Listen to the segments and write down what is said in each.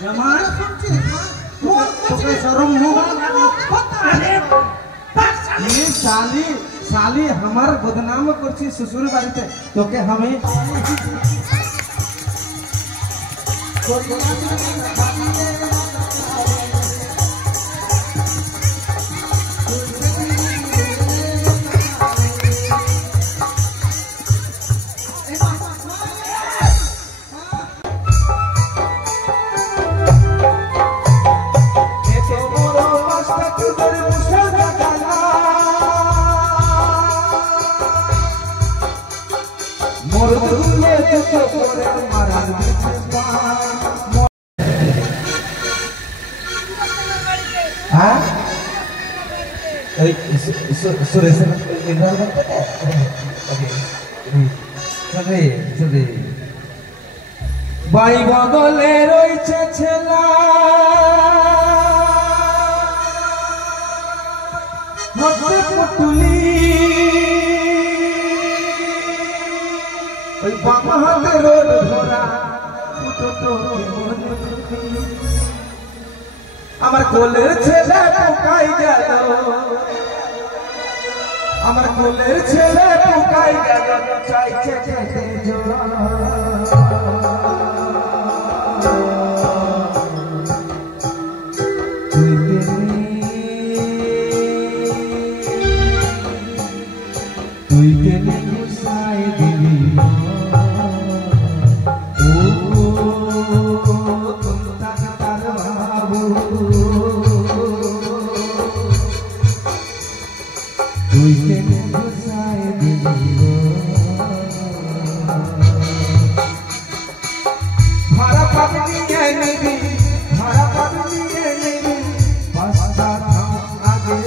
जमाल तो के शर्म होगा ये साली साली हमार बदनाम करछि ससुर बाड़ीते तो के हमें सुरेश बाई बगले रয়েছে ছেলা মতে পুতুলি ওই বাবা হাতে রোড ধরা ফুটো আমার কোলের ছেলে পোকাই গেল আমার কোলের ছেলে পোকাই গেল চাইছে খেতে জোড়া তুই কেনে ঘুষাই দিবি তুই কেনে ঘুষাই দিবি ভাড়া পাবি নিয়ে নিবি ভাড়া পাবি নিয়ে নিবি পাঁচটা ধাম আগে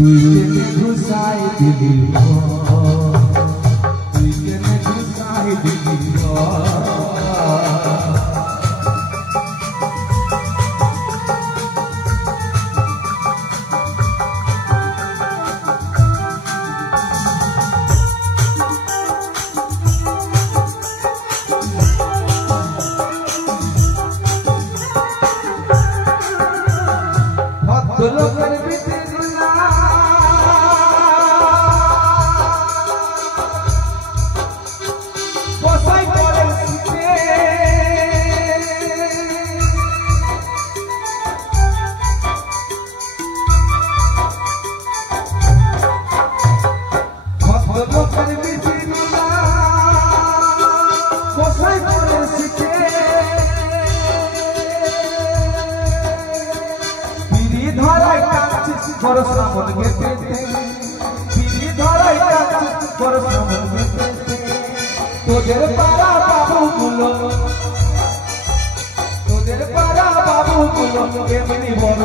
তুই কেনে ঘুষাই দিলি তুই কেনে ঘুষাই দিলি লোকের বিতে গুলা বসাই করে শিখে লোকের বিতে গুলা বসাই করে শিখে ধরাই কাঁচিস বড় শ্রাবণ গেতে বিড়ি ধরাই কাঁচিস বড় শ্রাবণ গেতে তোদের পাড়া বাবুগুলো এমনি বড়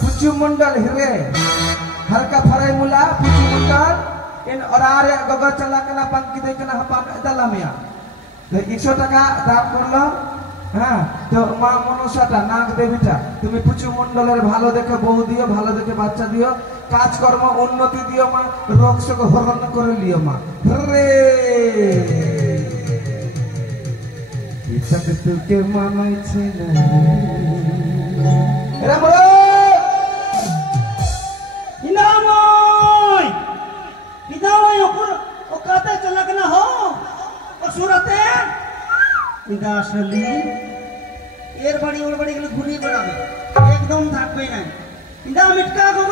পুচু মন্ডল হিরে हल्का फराई मुला पुचु मंडल इन और आरे गगर चला कना पंकी दे कना हपा दलामिया तो 100 টাকা দাম করলো হ্যাঁ তো মা মনসাটা নাক দেবিটা তুমি পুচু মন্ডলের ভালো দেখে বউ দিও ভালো দেখে বাচ্চা দিও কাজকর্ম উন্নতি দিও মা রোগ শোক হরণ করে লিও মা রে ইচ্ছাতে তোকে মানাইছে না এরা বলো আসলে এর বাড়ি ওর বাড়ি গেলে ঘুরিয়ে বেড়াবে একদম থাকবে না ইদা মিটকা গো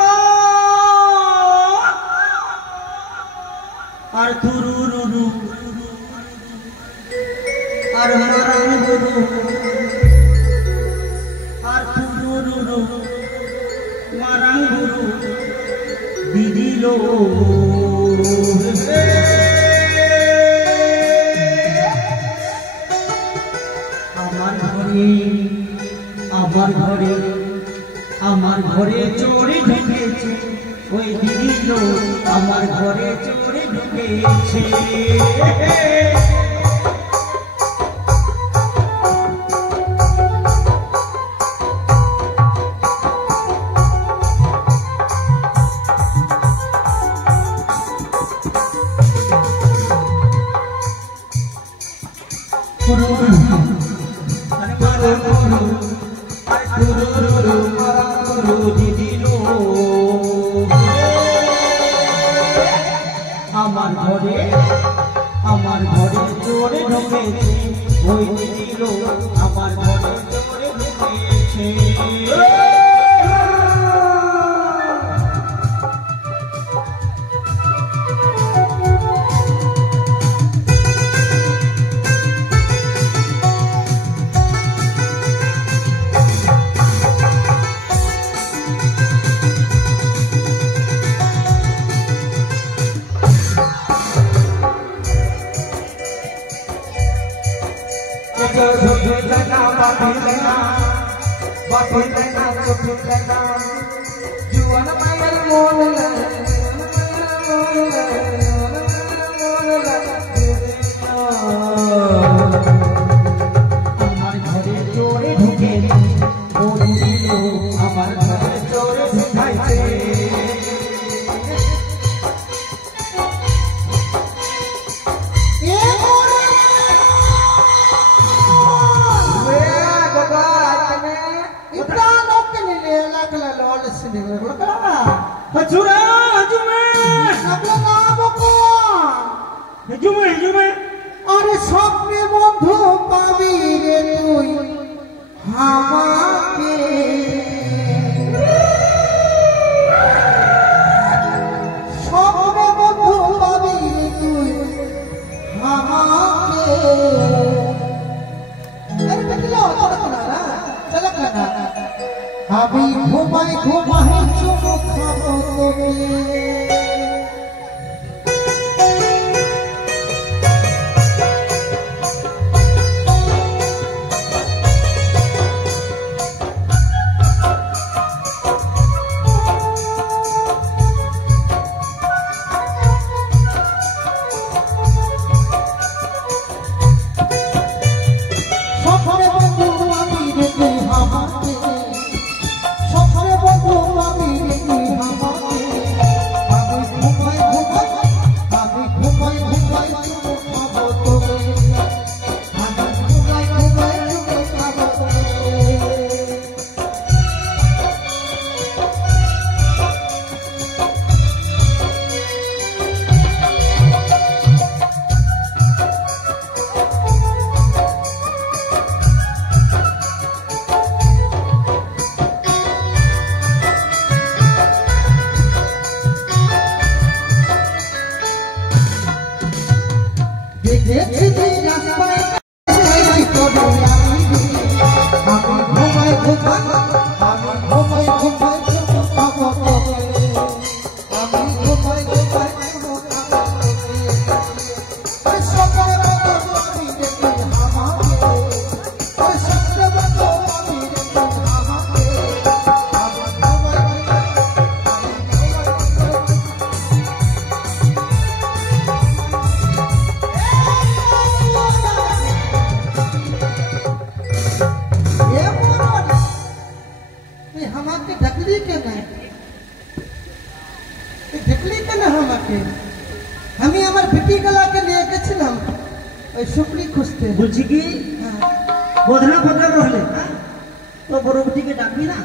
আর তুরুরুরু আর মারাং গুরু আর তুরুরুরু মারাং গুরু দিদিলো আমার ঘরে চোরে ঢুকেছে ওই দিদি লোক আমার ঘরে চোরে ঢুকেছে আমার ঘরে চোরে ঢুকেছে ওই দিদি লোক আমার ঘরে চোরে ঢুকেছে अरे स्वप्ने बंधु पाबी रे तुई हमाके स्वप्ने बंधु पाबी रे तुई हमाके अरे बेटलो चलक लगा अभी घुमाई घुमाई चुमो खाबो तोके থাকে। আমি আমার বেটি গলাকে নিয়ে গেছিলাম ওই শুকরি খুঁজতে। বলছি কি বদনা বদনা রহলে তো বড় বেটিকে ডাকবি না?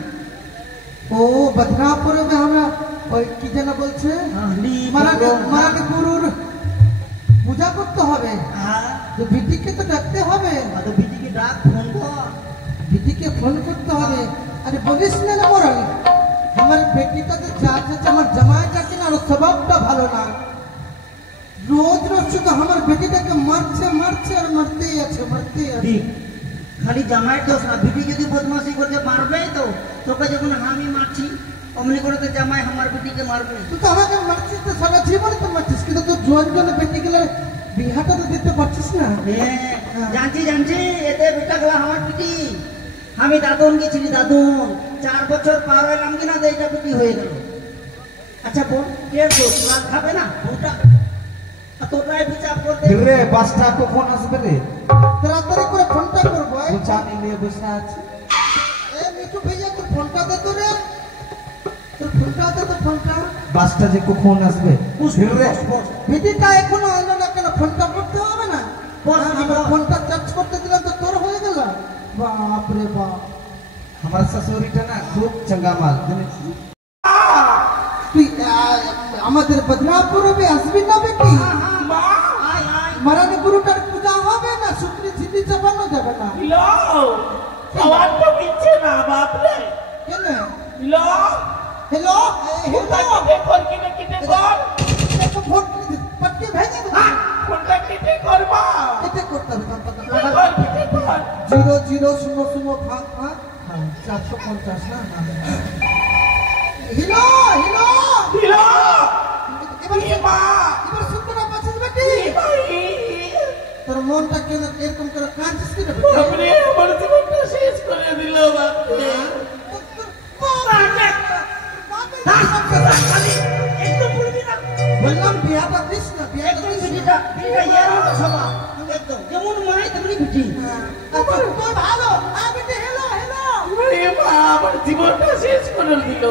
ও বদনাপুরে আমরা ওই কি যেন বলছে মারাকে গুরুর পূজা করতে হবে। তো বিটিকে তো ডাকতে হবে। তো বিটিকে ডাক, ফোন কর, বিটিকে ফোন করতে হবে। আরে বলিস না না মরাল, আমার বেটিটা তো যা যাচ্ছে আমার জামাইটা কিনা আর স্বভাবটা ভালো না। রোজ রোজ শুধু আমার বেটিটাকে মারছে মারছে আর মারতেই আছে মারতেই আছে। খালি জামাই দোষ না, বিটি যদি বদমাশি করতে মারবে তো তোকে যখন আমি মারছি অমনি করে তো জামাই আমার বেটিকে মারবে। তুই তো আমাকে মারছিস তো সারা জীবনে তো মারছিস, কিন্তু তোর জোয়ান জন্য বেটি গেলে বিহাটা তো দিতে পারছিস না। জানছি জানছি, এতে বেটা গেলা আমার পিটি। আমি দাদন গেছিলি, দাদন 4 বছর পার হইলাম কিনা এইটা পিটি হয়ে গেল। আচ্ছা বোন কে রাত খাবে না ওটা তোটাই বিচার করতে রে। বাসটা কখন আসবে রে? তাড়াতাড়ি করে ফোনটা করবো। জানি নিয়ে বসে আছি। এ মিঠু ভাইয়া তোর ফোনটা দে তো রে, তোর ফোনটা দে তো ফোনটা। বাসটা যে কখন আসবে? ভিডিটা এখনো এলো না কেন? ফোনটা করতে হবে না? আমরা ফোনটা চার্জ করতে দিলাম তো তোর হয়ে গেল। বাপ রে বাপ, আমার শাশুড়িটা না খুব চঙ্গা মাল। তুই আমাদের বদনাপুরে আসবি না বেটি? মারানি গুরুটার পূজা হবে না, শুক্রি ঝিলি চাপানো যাবে না। খাওয়ার তো দিচ্ছে না বাপরে। কেন? হ্যালো হ্যালো ফোনটা কেটে কর, কিনে কিনে কর। দেখো ফোন পটকে ভেঙে দেবো। ফোনটা কেটে করবা, কেটে করতে হবে। কেটে কর। 0000 450 না। হিলো হিলো হ্যালো এবার শুনতে না পাচ্ছিস বেটি? তোর মনটা কেন এরকম করে কাঁদছিস কেন? আপনি আমার জীবনটা শেষ করে দিল বাপরে। বললাম বিয়াটা দিস না, বিয়াটা দিস না। যেমন মাই তেমনি পিটি। ভালো বেটি। হেলো হেলো আমার জীবনটা শেষ করে দিল।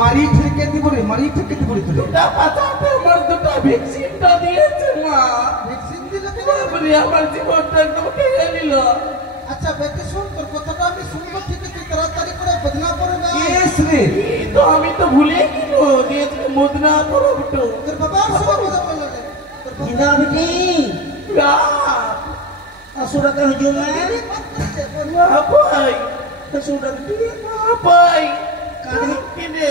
মারি ঠেকে দিব রে, মারি ঠেকে দিব রে। দুটা পাতাতে আমার দুটা ভ্যাকসিনটা দিয়েছে মা। ভ্যাকসিন দিলে বাপরে আমার জীবনটা একদম খেয়ে নিল। আচ্ছা বেটি শোন, তোর কথাটা আমি শুনবো ঠিক আছে। তাড়াতাড়ি করে বদনাপুরে রে। তো আমি তো ভুলে গেল দিয়েছে মদনা করবটো। তোর বাবার সঙ্গে কথা বললো রে। তোর হিন্দা বিটি আসুরাতে হুজুম ভাই আসুরাতে ভাই কাঁদবি কিনে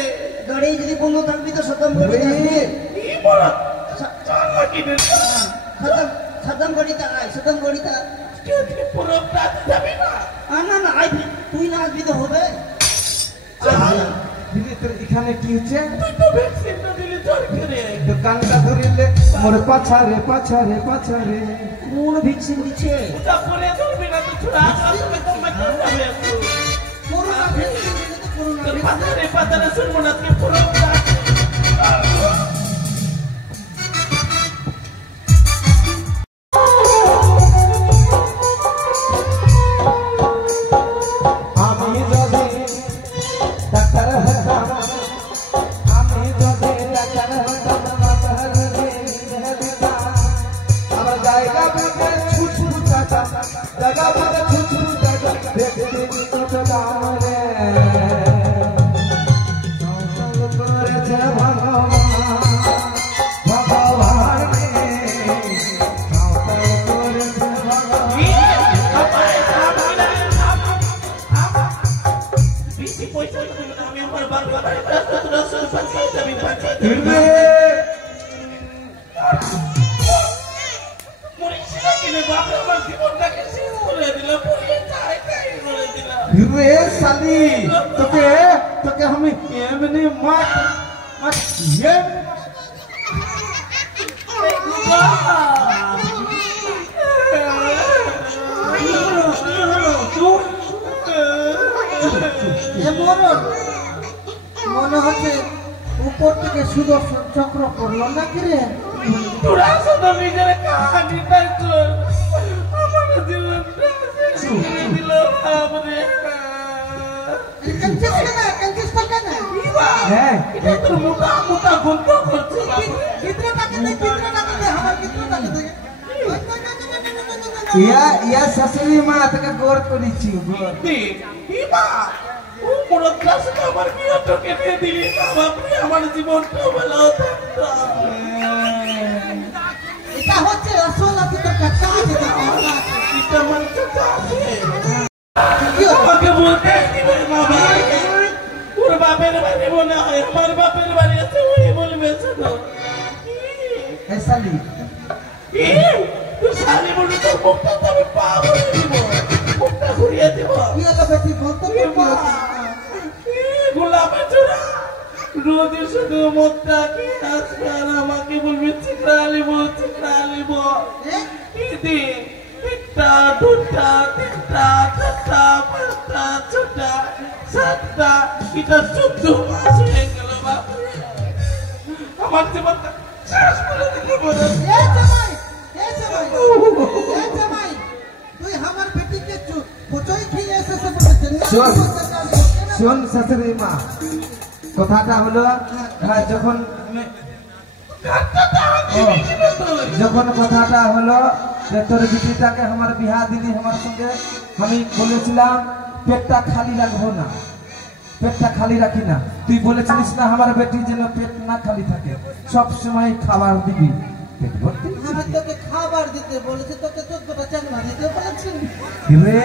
গাড়ি যদি বন্ধ থাকবি তো সদম করে কি বড় চল না কিনে সদম গড়িতে আয়, সদম গড়িতে পুরো রাত যাবে না। না না আই, তুই না আসবি তো হবে। দিদি তোর এখানে কি হচ্ছে? তুই তো ভ্যাকসিনটা দিলি জোর করে। দোকানটা ধরিলে মোর পাছারে পাছারে পাছারে। কোন ভ্যাকসিন দিচ্ছে? ওটা পরে ধরবি না তো ছোড়া আসবে তো মাটি যাবে একটু। করোনা ভ্যাকসিন দিলে তো করোনা তোর পাতারে পাতারে শুনবো না তুই পুরো রাত। তোকে আমি এমনি মনে হচ্ছে উপর থেকে সুদর্শন চক্র পড়লো নাকি রে? তোরা শুধু নিজের কাহিনীটাই তোর আমার জীবনটা শেষ করে দিল বাপরে। এটা তোর মোটা মোটা গল্প করছে। ইয়া শাশুড়ি মা তোকে গোর করেছি গোর আমার বিয়েটা কেটে দিলি বাপরে আমার জীবনটা ভালো থাকতো এটা হচ্ছে আসল আপনি তো কাকা আছে এটা আমার কাকা আছে আমাকে বলতে দিবে বাবা ওর বাপের বাড়ি মনে হয় আমার বাপের বাড়ি আছে ওই বলবে শোনো এই শালি তুই শালি বলি তোর মুখটা তো আমি পা বলে দিব মুখটা ঘুরিয়ে দিব কি হলো বেটি বলতে গোলাপে চোরা রোজ শুধু মদটা কি আসবে আর আমাকে বলবি চিত্রা আলিব ইদি একটা দুটা তিনটা চারটা পাঁচটা ছটা সাতটা এটা 14 মাস হয়ে গেল বাপরে আমার জীবনটা শেষ করে দিলি বলে জামাই তুই আমার বেটিকে কোচই খেয়ে এসেছে বলেছেন শোন শাশুড়ি মা কথাটা হলো যখন কথাটা হলো যে তোর বিটিটাকে আমার বিয়া দিলি আমার সঙ্গে আমি বলেছিলাম পেটটা খালি রাখবো না পেটটা খালি রাখি না তুই বলেছিলিস না আমার বেটি যেন পেট না খালি থাকে সব সময় খাবার দিবি পেট ভর্তি আমি তোকে খাবার দিতে বলেছি তোকে 14টা চাকমা দিতে বলেছি রে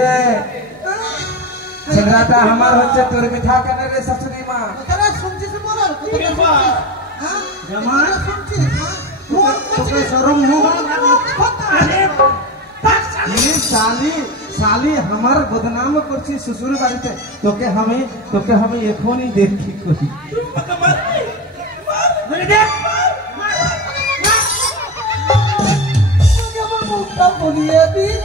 ছেলেটা আমার হচ্ছে তোর মিঠা কেন রে শাশুড়ি মা তোরা শুনছিস বলার হ্যাঁ জামাই শুনছিস তোকে শরম শালি আমার বদনাম করছি শ্বশুর বাড়িতে তোকে আমি এখনই দেখি করি মুখটা বলিয়ে দিন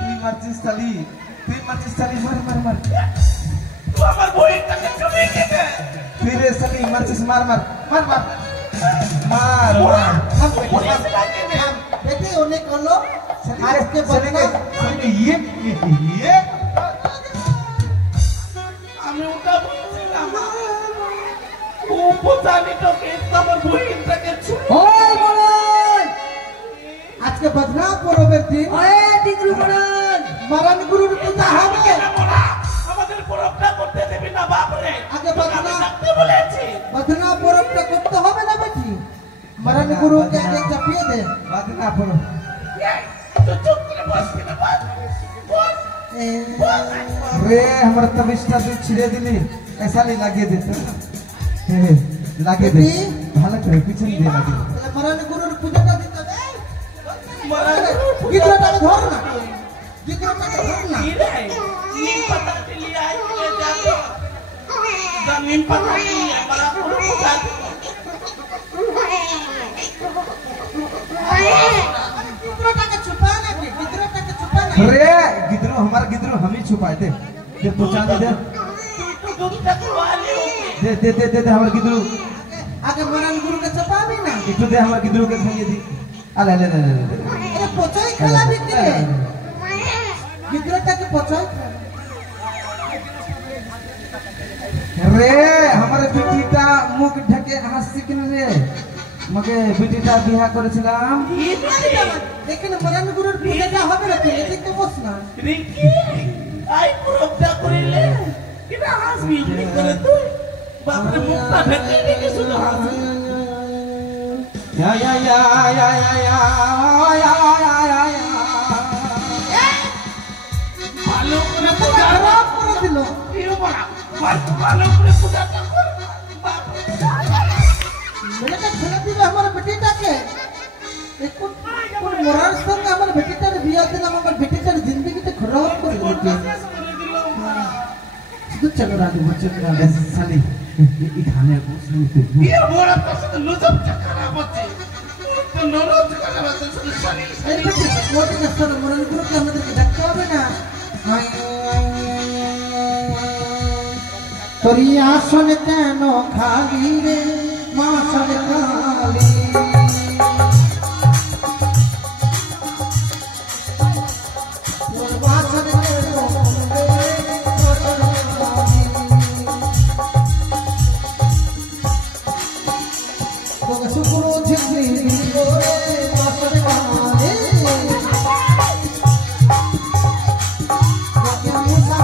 তুই মারছিস শালি মার তুই রে শালি মারছিস মার বেটি অনেক হলো আজকে বলনা আমি ওটা বলছিলাম ও পোতানি তোকে তোমার বইটাকে আজকে বদনাম পরবের দিন মারান গুরুর পূজা হবে আমাদের পরবটা করতে দেবি না বাপরে আগে বদনাম বলেছি বদনাম পরবটা করতে হবে না বেটি মারান গুরুকে আগে চাপিয়ে দে বাদনা পড়ো তো চুপ করে বস কিনা বস রে আমার তবিজটা তুই ছিঁড়ে দিলি এসালি লাগিয়ে দে লাগিয়ে দে ভালো করে পিছন দিয়ে লাগিয়ে মারান গুরুর পূজাটা দিতে হবে গিদ্রটাকে ধর না नीम पत्ता दिल्ली आए के जाते नीम पत्ता नहीं है बड़ा पूरा पता गिद्रटाके छुपाना रे गिद्रो हमारा गिद्रो हम ही छुपाए थे दे पहुंचा दे तू दूध तक वाले दे हमारा गिद्रो आगे मरान गुरु के छुपा भी ना इतो दे हमारा गिद्रो के खाइए दी अले ले अरे पोचोई खला बिकरे गिद्रटाके पोचोई रे हमारे बेटीटा मुख ढके हासिक रे मगे बेटीटा बियाह করেছিলাম দেখেন মরান গুরুর পূজাটা হবে না তুই দেখতে বস না রিকি আই পুরোটা করিলে কিনা হাসবি কি করে তুই বাপরে মুখটা ঢেকে রেখে শুধু হাসি या ভালো করে খারাপ করে দিল কি বলা ভালো করে পূজাটা কর বাপরে বেটা ছেলে দিবে আমার বেটিটাকে কোন মরার সঙ্গে আমার বেটিটার বিয়ে দিলাম আমার বেটিটার জিন্দগিতে খারাপ করে দিল শুধু চলো রাজু বচন না साली इठाने को सुनते ये बोला तो सब लुजब खराब होते तो नरद खराब होते सब शरीर এই বেটি মোটে কষ্ট মরার গুরুকে আমাদেরকে ডাকতে হবে না তোরি আসন কেন খালি রে মাসন খালি তোর বাসন কেন তোকে শুক্র ঝিলি রে মাসন খালি তোকে মুসা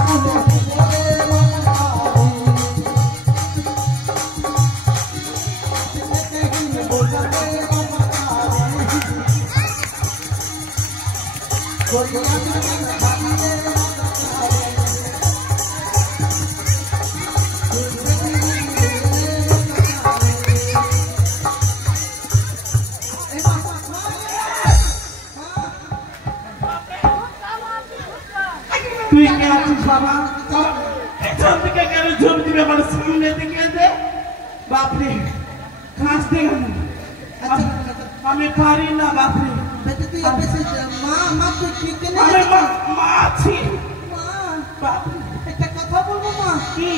তুই কে আছিস বাবা? এখান থেকে কেন জমি দিবে আমার সামনে দিকে দে বাপরে কাঁচতে গেল আমি পারি না বাপরে তুই মা তুই কি কেনে আমি মা আছি বাপরে একটা কথা বলবো মা কি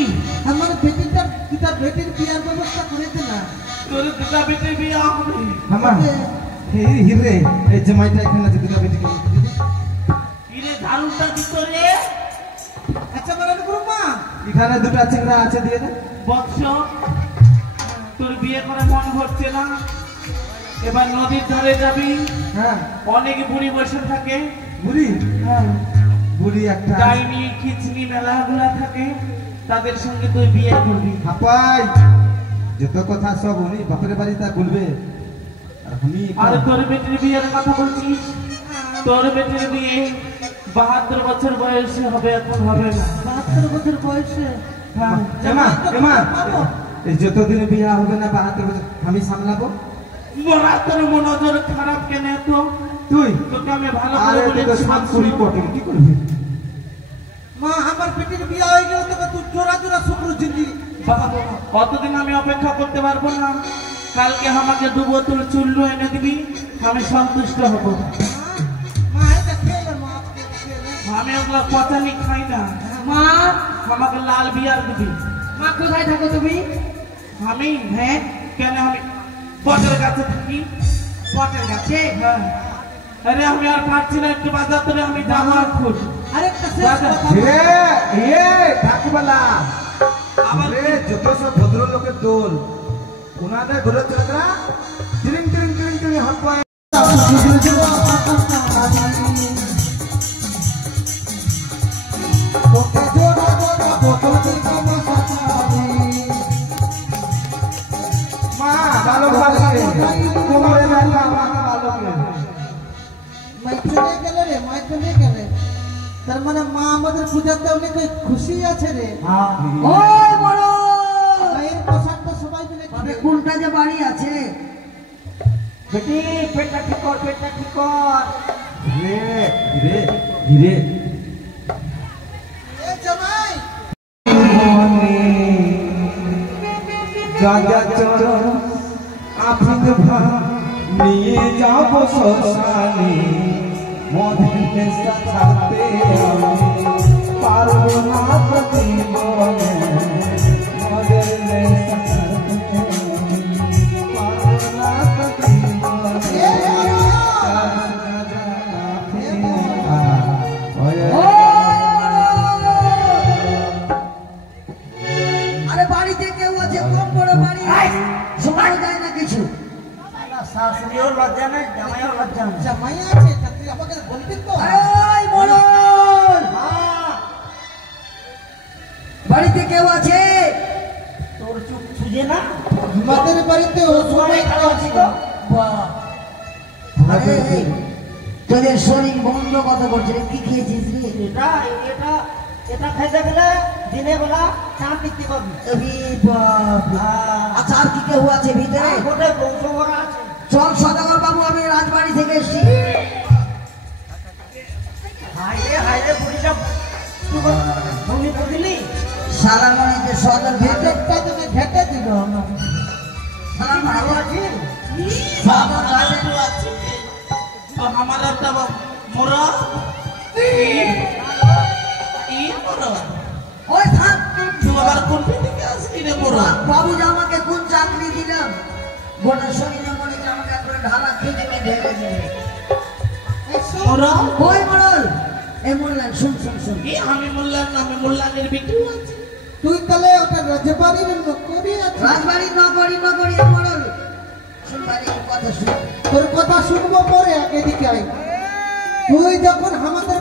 আমার বেটিটার দুটা বেটির বিয়ার ব্যবস্থা করেছে না তোর দুটা বেটির বিয়ে হবে আমার হিরে এই জামাইটা এখানে আছে দুটা বেটি ইরে ধারুটা ভিতরে আচ্ছা বলেন গুরু মা এখানে দুটা চিংড়া আছে দিয়ে দে বৎস তোর বিয়ে করে মন ভরছে না এবার নদীর ধারে যাবি হ্যাঁ অনেক বুড়ি বসে থাকে বুড়ি হ্যাঁ বুড়ি একটা ডাইনি খিচনি মেলাগুলা থাকে তাদের সঙ্গে তুই বিয়ে করবি হাপাই যত কথা সব উনি বাপের বাড়ি তা বলবে আর আমি আর তোর বেটির বিয়ের কথা বলছিস তোর বেটির বিয়ে 72 বছর বয়সে হবে এখন হবে না 72 বছর বয়সে হ্যাঁ এমা এই যতদিন বিয়া হবে না 72 বছর আমি সামলাবো মোরা তোর মনোযোগ খারাপ কেন তো তুই তোকে আমি ভালো আরে করে তোকে বলেছি সাত কুড়ি পটল কি করবি মা আমার বেটির বিয়ে হয়ে গেল তোকে তুই জোড়া জোড়া শুক্র জিন্দি বাবা কতদিন আমি অপেক্ষা করতে পারবো না কালকে আমাকে 2 বোতল চুল্লু এনে দিবি আমি সন্তুষ্ট হব মা এটা খেলে মা খেলে আমি ওগুলো পচানি খাই না মা আমাকে লাল বিয়ার দিবি মা কোথায় থাকো তুমি? আমি হ্যাঁ কেন আমি বটের কাছে থাকি বটের গাছে। হ্যাঁ আরে আমি আর পারছি না একটু বাজার করে আমি যাবো আর খুব আরেকটা শেষ দাদা, কথা রে এ ঠাকুরবালা আবার রে যত সব ভদ্রলোকের দোল ওনাদের ঘুরে চলেরা টিরিং টিরিং টিরিং টিরিং হাত পায়ে তোকে জোড়া জোড়া বোতল দিতে মশারি মা ভালো ভালো কোমরে ব্যথা মা ভালো মাইথনে গেলে রে মাইথনে গেলে তার মানে মা আমাদের পূজাতে অনেক খুশি আছে রে ওই বড় মায়ের পোশাকটা সবাই মিলে তবে কোনটা যে বাড়ি আছে? বেটি পেটটা ঠিক কর রে রে রে এ জামাই গাজা চরণ আফিক ভা নিয়ে যাব শ্মশানে মধুতে সাথে পারবো না জীবনে মধুতে পারবো না আরে বাড়িতে কেউ আছে? কম বড় বাড়ি শোনা যায় না কিছু। শাশুড়িও লজ্জা নাই জামাইও লজ্জা নাই জামাই আছে তা তুই আমাকে বলবি তো ওই বড় বাড়িতে কেউ আছে? তোর চুপ সুজে না আমাদের বাড়িতে ও সময় খাওয়া ছিল আরে তোদের শরীর বন্ধ কথা বলছে রে, কি খেয়েছিস রে? এটা এটা এটা খাইতে গেলে দিনে বেলা চাঁদ দেখতে পাবি আরে বাপ! আচ্ছা আর কি কেউ আছে ভিতরে? গোটে বংশ ভরা আছে চল সদাগর বাবু, আমি রাজবাড়ি থেকে এসেছি। হাইরে বুড়িটা ভূমি বুঝলি সালামণিতে সদর ভেতর ভেতরটা তুমি ঘেটে দিল সালাম ভালো আছে সদর রাজে তো আমার একটা মোরা মোরা ওই থাক তুই আবার কোন দিকে আসলি রে মোরা বাবু যে আমাকে কোন চাকরি দিলাম গোটা শরীরে মনে যে আমাকে একবারে ঢালা খেতে ঢেলে দিলে মোরা ওই মরল এই মোল্লান শুন শুন শুন কি আমি মোল্লার নামে মোল্লানের বিক্রি আছে তুই তাহলে ওটা রাজবাড়ির নকরি আছে রাজবাড়ি নগরী নগরী মরল শুন ভাই কথা শুন তোর কথা শুনবো পরে এদিকে আয় তুই যখন আমাদের